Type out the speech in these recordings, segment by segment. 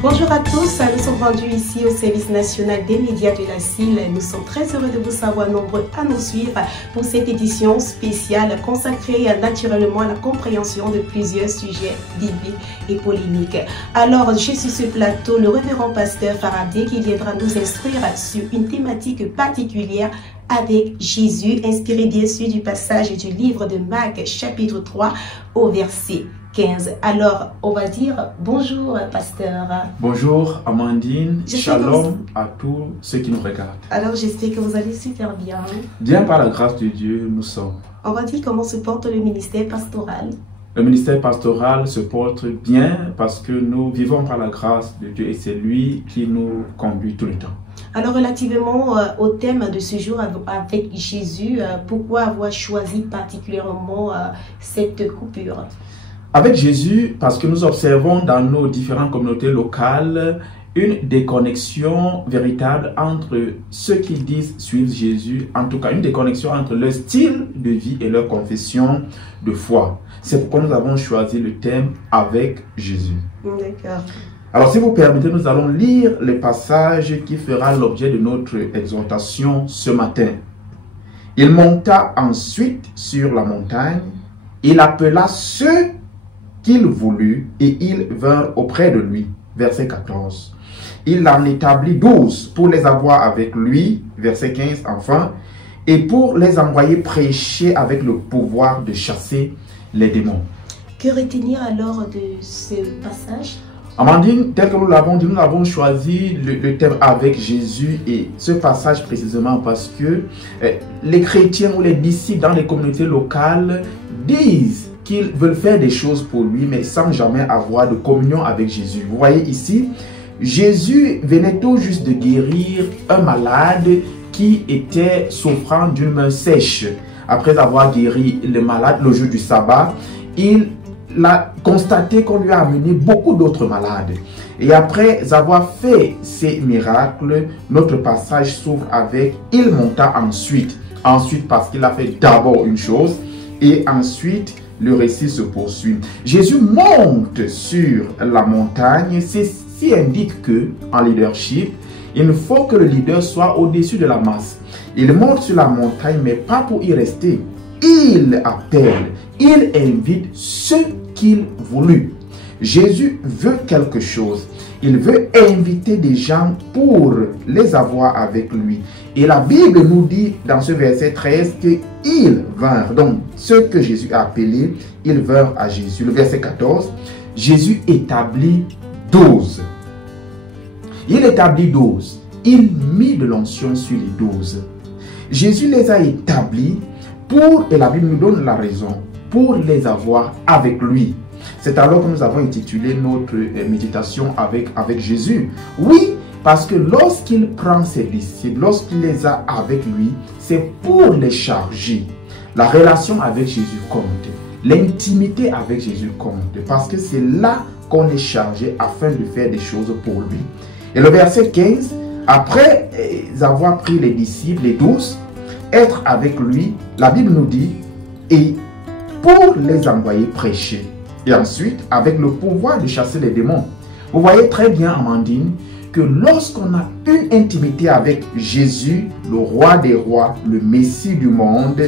Bonjour à tous, nous sommes rendus ici au service national des médias de la CIL. Nous sommes très heureux de vous savoir nombreux à nous suivre pour cette édition spéciale consacrée naturellement à la compréhension de plusieurs sujets bibliques et polémiques. Alors, j'ai sur ce plateau le révérend pasteur Faraday qui viendra nous instruire sur une thématique particulière avec Jésus, inspiré bien sûr du passage du livre de Marc chapitre 3 au verset 15. Alors, on va dire bonjour, pasteur. Bonjour, Amandine. Shalom à tous ceux qui nous regardent. Alors, j'espère que vous allez super bien. Bien par la grâce de Dieu, nous sommes. On va dire comment se porte le ministère pastoral. Le ministère pastoral se porte bien parce que nous vivons par la grâce de Dieu et c'est lui qui nous conduit tout le temps. Alors, relativement au thème de ce jour avec Jésus, pourquoi avoir choisi particulièrement cette coupure? Avec Jésus, parce que nous observons dans nos différentes communautés locales une déconnexion véritable entre ceux qui disent suivre Jésus, en tout cas une déconnexion entre leur style de vie et leur confession de foi. C'est pourquoi nous avons choisi le thème avec Jésus. D'accord. Alors si vous permettez, nous allons lire le passage qui fera l'objet de notre exhortation ce matin. Il monta ensuite sur la montagne, il appela ceux qu'il voulut et ils vinrent auprès de lui. Verset 14. Il en établit 12 pour les avoir avec lui. Verset 15 enfin. Et pour les envoyer prêcher avec le pouvoir de chasser les démons. Que retenir alors de ce passage? Amandine, tel que nous l'avons dit, nous avons choisi le thème avec Jésus et ce passage précisément parce que les chrétiens ou les disciples dans les communautés locales disent qu'ils veulent faire des choses pour lui, mais sans jamais avoir de communion avec Jésus. Vous voyez ici, Jésus venait tout juste de guérir un malade qui était souffrant d'une main sèche. Après avoir guéri le malade le jour du sabbat, il a constaté qu'on lui a amené beaucoup d'autres malades. Et après avoir fait ces miracles, notre passage s'ouvre avec « il monta ensuite ». Ensuite parce qu'il a fait d'abord une chose et ensuite le récit se poursuit. Jésus monte sur la montagne. Ceci indique que en leadership, il faut que le leader soit au-dessus de la masse. Il monte sur la montagne, mais pas pour y rester. Il appelle, il invite ceux qu'il voulut. Jésus veut quelque chose. Il veut inviter des gens pour les avoir avec lui. Et la Bible nous dit dans ce verset 13 qu'ils vinrent. Donc, ceux que Jésus a appelés, ils vinrent à Jésus. Le verset 14, Jésus établit 12. Il établit 12. Il mit de l'onction sur les 12. Jésus les a établis pour, et la Bible nous donne la raison, pour les avoir avec lui. C'est alors que nous avons intitulé notre méditation avec Jésus. Oui, parce que lorsqu'il prend ses disciples, lorsqu'il les a avec lui, c'est pour les charger. La relation avec Jésus compte. L'intimité avec Jésus compte. Parce que c'est là qu'on est chargé afin de faire des choses pour lui. Et le verset 15, après avoir pris les disciples, les 12, être avec lui, la Bible nous dit, et pour les envoyer prêcher. Et ensuite, avec le pouvoir de chasser les démons. Vous voyez très bien, Amandine, que lorsqu'on a une intimité avec Jésus, le roi des rois, le Messie du monde,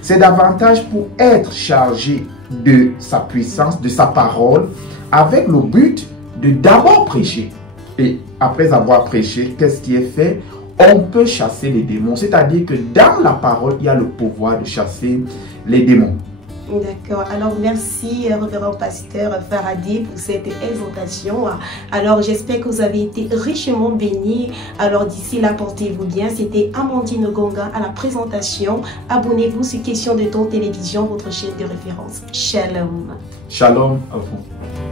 c'est davantage pour être chargé de sa puissance, de sa parole, avec le but de d'abord prêcher. Et après avoir prêché, qu'est-ce qui est fait? On peut chasser les démons. C'est-à-dire que dans la parole, il y a le pouvoir de chasser les démons. D'accord. Alors, merci, révérend pasteur Faraday, pour cette exhortation. Alors, j'espère que vous avez été richement bénis. Alors, d'ici là, portez-vous bien. C'était Amandine Gonga à la présentation. Abonnez-vous sur Question de Ton Télévision, votre chaîne de référence. Shalom. Shalom à vous.